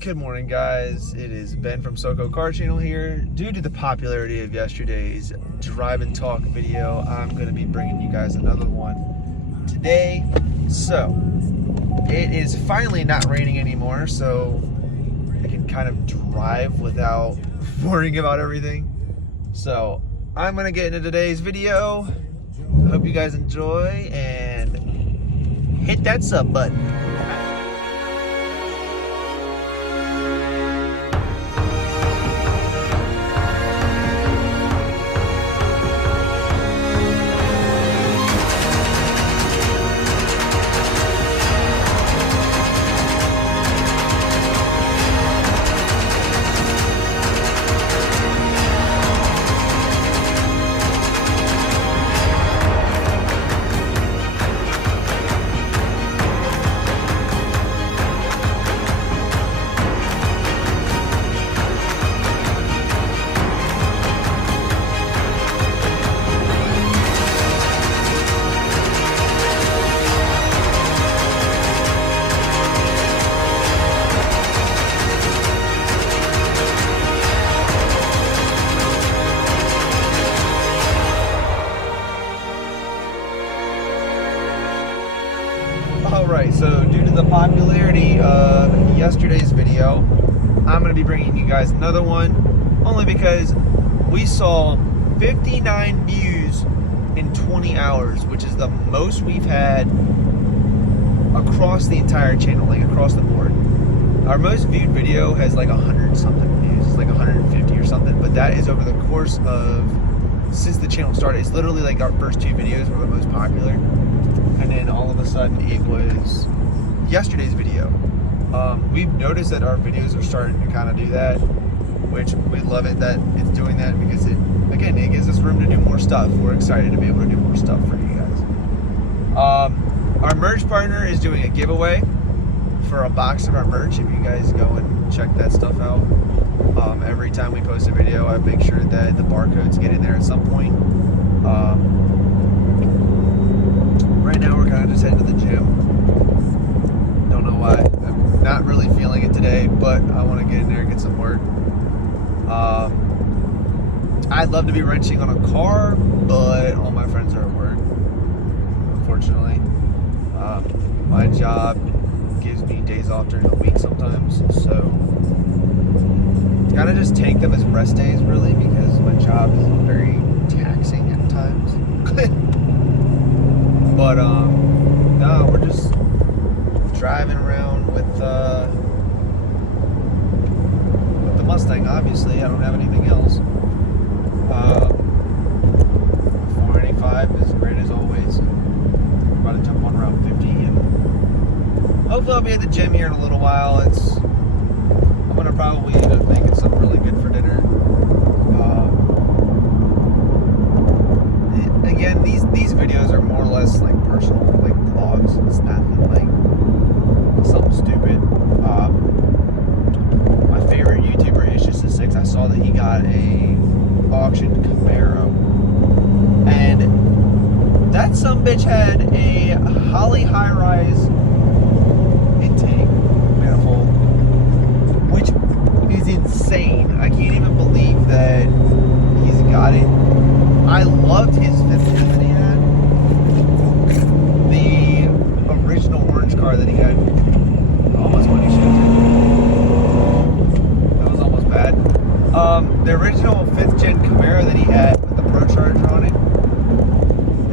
Good morning, guys. It is Ben from SoCo Car Channel here. Due to the popularity of yesterday's drive and talk video, I'm going to be bringing you guys another one today. So, it is finally not raining anymore, so I can kind of drive without worrying about everything. So, I'm going to get into today's video. I hope you guys enjoy and hit that sub button. Alright, so due to the popularity of yesterday's video, I'm going to be bringing you guys another one, only because we saw 59 views in 20 hours, which is the most we've had across the entire channel, like across the board. Our most viewed video has like 100 something views, it's like 150 or something, but that is over the course of, since the channel started. It's literally like our first two videos were the most popular. And then all of a sudden it was yesterday's video. We've noticed that our videos are starting to kind of do that, which we love it that it's doing that, because it gives us room to do more stuff. We're excited to be able to do more stuff for you guys. Our merch partner is doing a giveaway for a box of our merch. If you guys go and check that stuff out, every time we post a video, I make sure that the barcodes get in there at some point. Right now we're kind of just heading to the gym. Don't know why. I'm not really feeling it today, but I want to get in there and get some work. I'd love to be wrenching on a car, but all my friends are at work, unfortunately. My job gives me days off during the week sometimes, so kind of just take them as rest days, really, because my job is very taxing at times. But, no, we're just driving around with the Mustang, obviously. I don't have anything else. 485 is great as always. I'm about to jump on Route 50, and hopefully I'll be at the gym here in a little while. I'm going to probably end up making something really good for dinner. Again, these videos are more or less like personal, like vlogs. It's not like something stupid. My favorite YouTuber, Issues6, I saw that he got a auctioned Camaro, and that sumbitch had a Holley high-rise intake manifold, which is insane. I can't even believe that he's got it. I loved his fifth gen that he had. The original orange car that he had, almost when he shipped it. That was almost bad. The original 5th gen Camaro that he had with the Pro Charger on it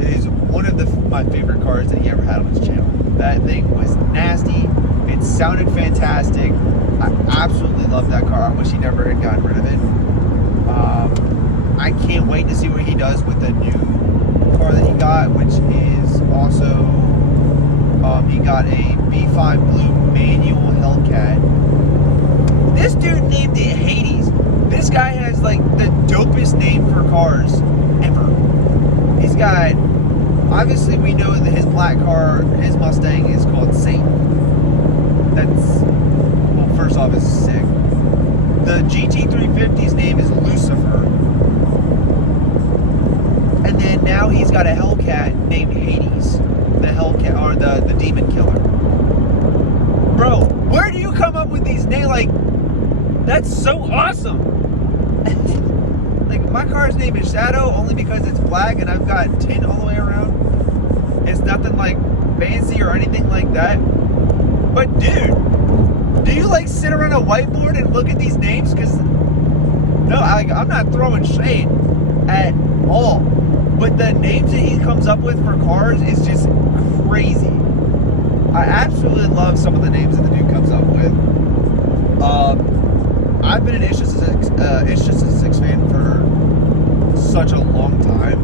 is one of my favorite cars that he ever had on his channel. That thing was nasty. It sounded fantastic. I absolutely loved that car. I wish he never had gotten rid of it. I can't wait to see what he does with the new car that he got, which is also, he got a B5 Blue manual Hellcat. This dude named it Hades. This guy has like the dopest name for cars ever. He's got, obviously we know that his black car, his Mustang, is called Saint. That's, well, first off, it's sick. The GT350's name is Lucifer. And then now he's got a Hellcat named Hades. The Hellcat, or the Demon Killer. Bro, where do you come up with these names? Like, That's so awesome. Like, my car's name is Shadow only because it's black and I've got tint all the way around. It's nothing like fancy or anything like that. But dude, do you like sit around a whiteboard and look at these names? Because no, I'm not throwing shade at all. But the names that he comes up with for cars is just crazy. I absolutely love some of the names that the dude comes up with. I've been an It's Just a Six fan for such a long time.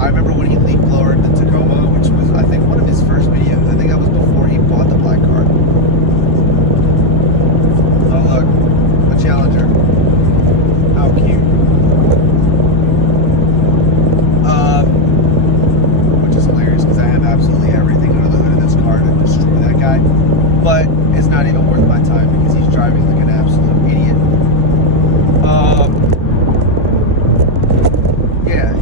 I remember when he leaf blowered the Tacoma, which was, I think, one of his first videos. I think that was before he bought the black car. Oh look, a Challenger. How cute. Which is hilarious because I have absolutely everything under the hood of this car to destroy that guy. But it's not even worth my time because he's driving like an absolute idiot. Yeah,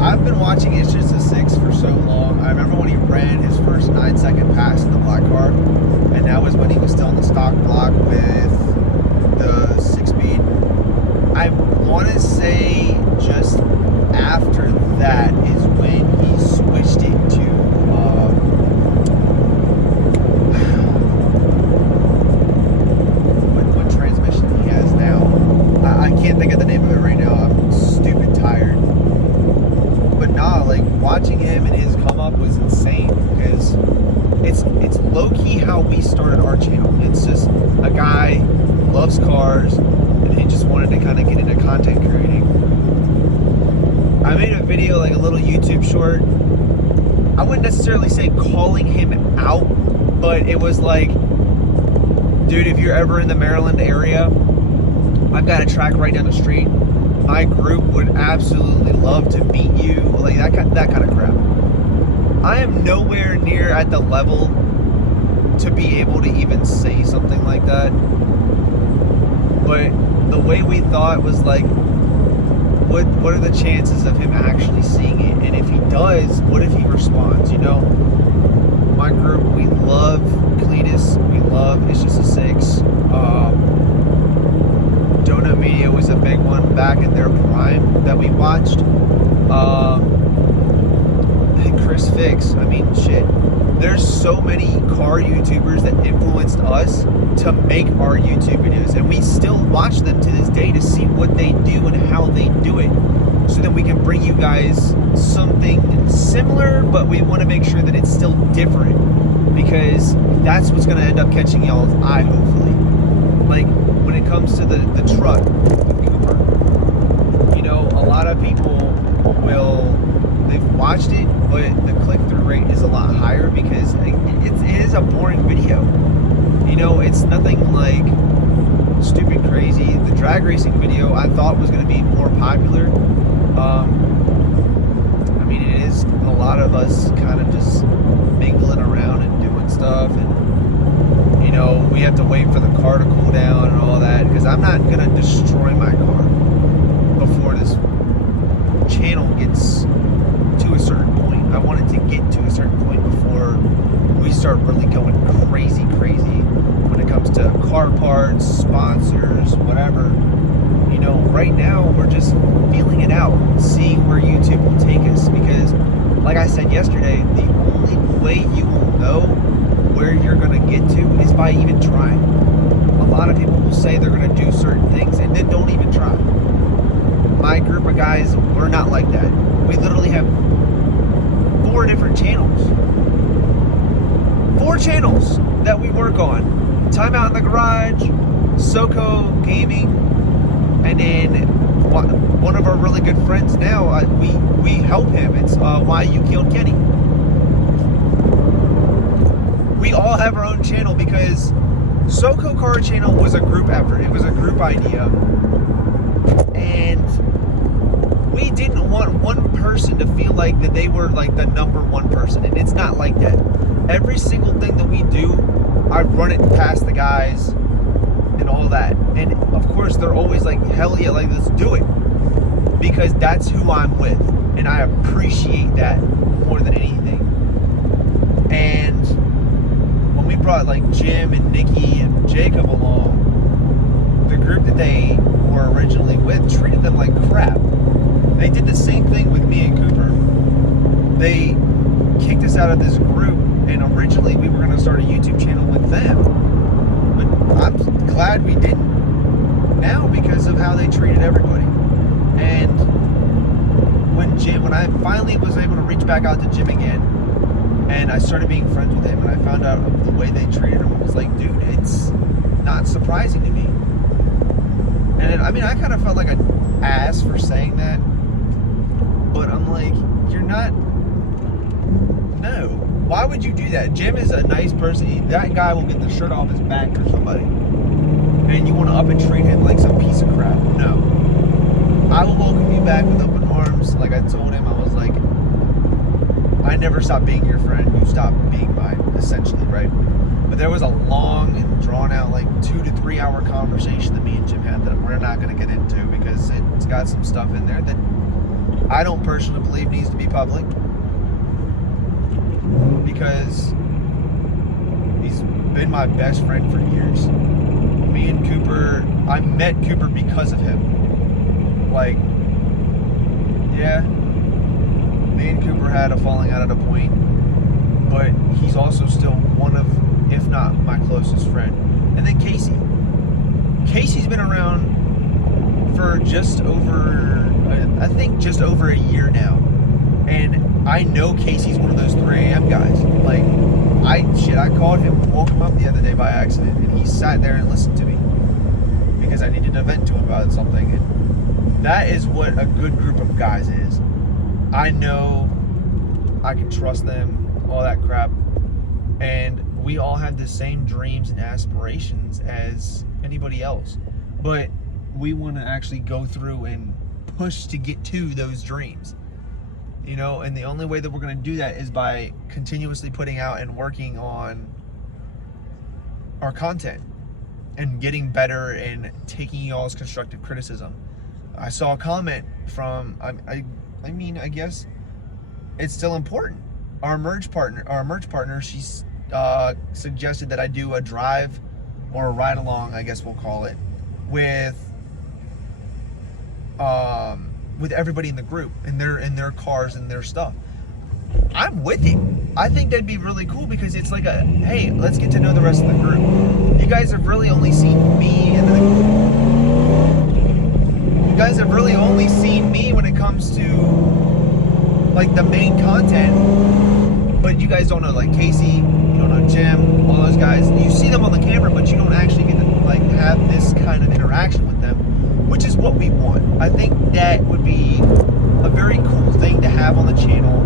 I've been watching It's Just a Six for so long. I remember when he ran his first 9-second pass in the black car, and that was when he was still in the stock block with the 6-speed. I want to say just after that is when he switched it to what transmission he has now. I can't think of the name of it right now. I'm stupid tired. But nah, like watching him and his come up was insane because it's low-key how we started our channel. It's just a guy who loves cars and he just wanted to kind of get into content creating. I made a video, like a little YouTube short. I wouldn't necessarily say calling him out, but it was like, dude, if you're ever in the Maryland area, I've got a track right down the street. My group would absolutely love to meet you, like that kind of crap. I am nowhere near at the level to be able to even say something like that. But the way we thought was like, what are the chances of him actually seeing it? And if he does, what if he responds, you know? My group, we love Cletus, we love It's Just a Six. Donut Media was a big one back in their prime that we watched. Chris Fix, I mean, shit. There's so many car YouTubers that influenced us to make our YouTube videos, and we still watch them to this day to see what they do and how they do it, so that we can bring you guys something similar, but we want to make sure that it's still different, because that's what's going to end up catching y'all's eye, hopefully. Like, when it comes to the truck with Cooper, you know, a lot of people they've watched it, but the click-through rate is a lot higher because it is a boring video. You know, it's nothing like stupid crazy. The drag racing video I thought was going to be more popular. I mean, it is a lot of us kind of just mingling around and doing stuff, and you know, we have to wait for the car to cool down and all that, because I'm not going to destroy my car before this channel gets to a certain point. I want it to get to a certain point before we start really going crazy when it comes to car parts, sponsors, whatever. You know, right now we're just feeling it out, seeing where YouTube will take us, because like I said yesterday, the only way you will know where you're going to get to is by even trying. A lot of people will say they're going to do certain things and then don't even try. My group of guys, we're not like that. We literally have 4 different channels. 4 channels that we work on. Time Out in the Garage, SoCo Gaming, and then one of our really good friends now, we help him. It's Why You Killed Kenny. We all have our own channel because SoCo Car Channel was a group effort. It was a group idea. And we didn't want one person to feel like that they were like the number one person. And it's not like that. Every single thing that we do, I run it past the guys and all that. And of course, they're always like, hell yeah, like, let's do it. Because that's who I'm with. And I appreciate that more than anything. And when we brought like Jim and Nikki and Jacob along, the group that they were originally with treated them like crap. They did the same thing with me and Cooper. They kicked us out of this group, and originally we were going to start a YouTube channel with them. But I'm glad we didn't now because of how they treated everybody. And when I finally was able to reach back out to Jim again, and I started being friends with him, and I found out the way they treated him, I was like, dude, it's not surprising to me. And I mean, I kind of felt like an ass for saying that, but I'm like, you're not, no. Why would you do that? Jim is a nice person. That guy will get the shirt off his back for somebody. And you want to up and treat him like some piece of crap. No. I will welcome you back with open arms. Like I told him, I was like, I never stopped being your friend. You stopped being mine, essentially, right? But there was a long and drawn out, like 2 to 3 hour conversation that me and Jim had that we're not going to get into because it's got some stuff in there that I don't personally believe needs to be public. Because he's been my best friend for years. Me and Cooper, I met Cooper because of him. Like, yeah, me and Cooper had a falling out at a point, but he's also still one of, if not my closest friend. And then Casey. Casey's been around for just over, I think just over a year now. And I know Casey's one of those 3 a.m. guys. Like, I called him, woke him up the other day by accident, and he sat there and listened to me because I needed to vent to him about something. And that is what a good group of guys is. I know I can trust them, all that crap, and we all have the same dreams and aspirations as anybody else. But we want to actually go through and push to get to those dreams. You know, and the only way that we're going to do that is by continuously putting out and working on our content and getting better and taking y'all's constructive criticism. I saw a comment from, I mean, I guess it's still important. Our merch partner, she's suggested that I do a drive or a ride along, I guess we'll call it, with everybody in the group and their cars and their stuff. I'm with it. I think that'd be really cool because it's like a, hey, let's get to know the rest of the group. You guys have really only seen me when it comes to like the main content, but you guys don't know like Casey, you don't know Jim, all those guys. You see them on the camera, but you don't actually get to like have this kind of interaction with them, which is what we want. I think that would be a very cool thing to have on the channel.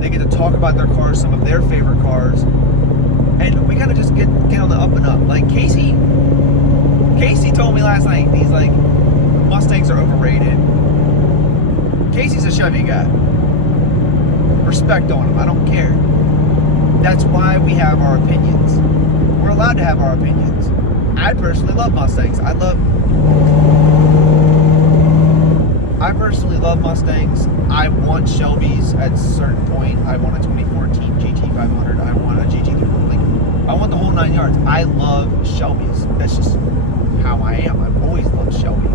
They get to talk about their cars, some of their favorite cars, and we kind of just get on the up and up. Like Casey told me last night, he's like, Mustangs are overrated. Casey's a Chevy guy. Respect on him, I don't care. That's why we have our opinions. We're allowed to have our opinions. I personally love Mustangs. I personally love Mustangs. I want Shelbys at a certain point. I want a 2014 GT500. I want a GT3. Like, I want the whole 9 yards. I love Shelbys. That's just how I am. I've always loved Shelby.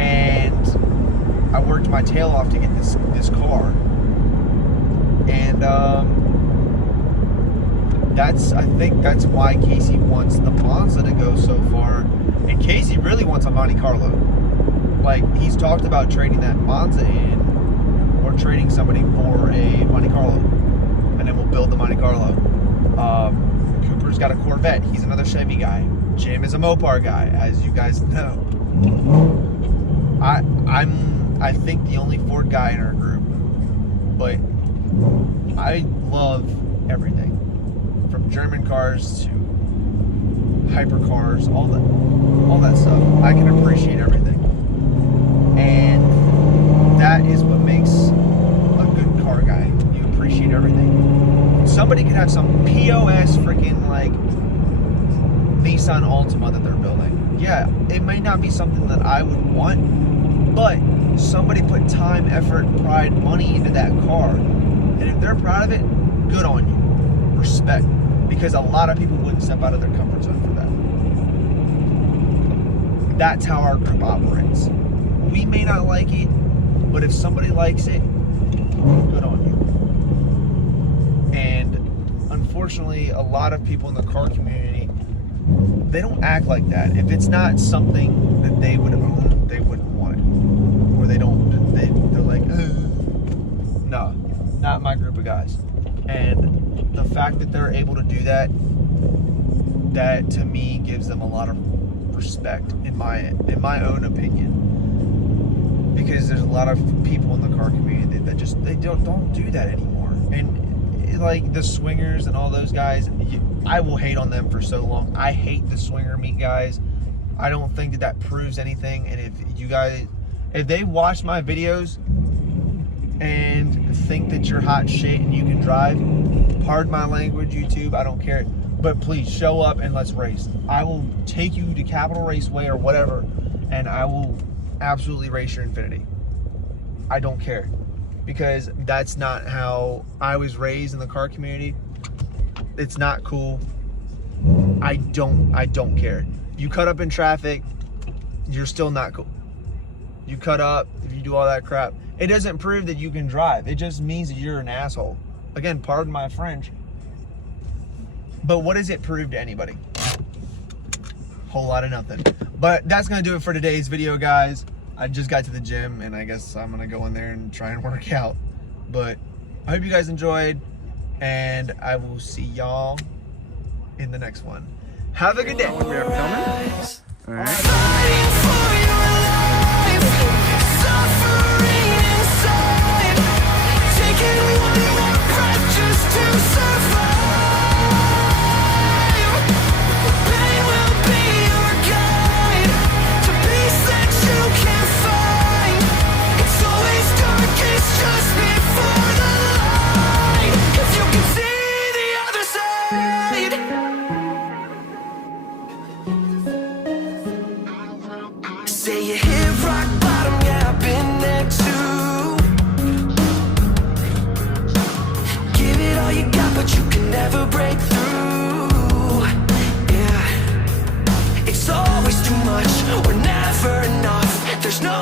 And I worked my tail off to get this car. And I think that's why Casey wants the Monza to go so far. And Casey really wants a Monte Carlo. Like, he's talked about trading that Monza in, or trading somebody for a Monte Carlo, and then we'll build the Monte Carlo. Cooper's got a Corvette. He's another Chevy guy. Jim is a Mopar guy, as you guys know. I think the only Ford guy in our group, but I love everything, from German cars to hypercars, all that stuff. I can appreciate everything. And that is what makes a good car guy. You appreciate everything. Somebody could have some POS freaking like Nissan Altima that they're building. Yeah, it may not be something that I would want, but somebody put time, effort, pride, money into that car. And if they're proud of it, good on you. Respect. because a lot of people wouldn't step out of their comfort zone for that. That's how our group operates. We may not like it, but if somebody likes it, good on you. And unfortunately, a lot of people in the car community, they don't act like that. If it's not something that they would own, they wouldn't want it. Or they're like, no, not my group of guys. And the fact that they're able to do that, that to me gives them a lot of respect in my own opinion. Because there's a lot of people in the car community that just, they don't do that anymore. And like the swingers and all those guys, I will hate on them for so long. I hate the swinger meet guys. I don't think that proves anything. And if they watch my videos and think that you're hot shit and you can drive, pardon my language, YouTube, I don't care. But please show up and let's race. I will take you to Capital Raceway or whatever, and I will absolutely race your Infiniti. I don't care, because that's not how I was raised in the car community. It's not cool. I don't care. You cut up in traffic, you're still not cool. You cut up, if you do all that crap, it doesn't prove that you can drive. It just means that you're an asshole. Again, pardon my French. But what does it prove to anybody? Whole lot of nothing. But that's gonna do it for today's video, guys. I just got to the gym and I guess I'm gonna go in there and try and work out. But I hope you guys enjoyed, and I will see y'all in the next one. Have a good day. We are filming. All Say you hit rock bottom, yeah, I've been there too. Give it all you got, but you can never break through. Yeah, it's always too much or never enough. There's no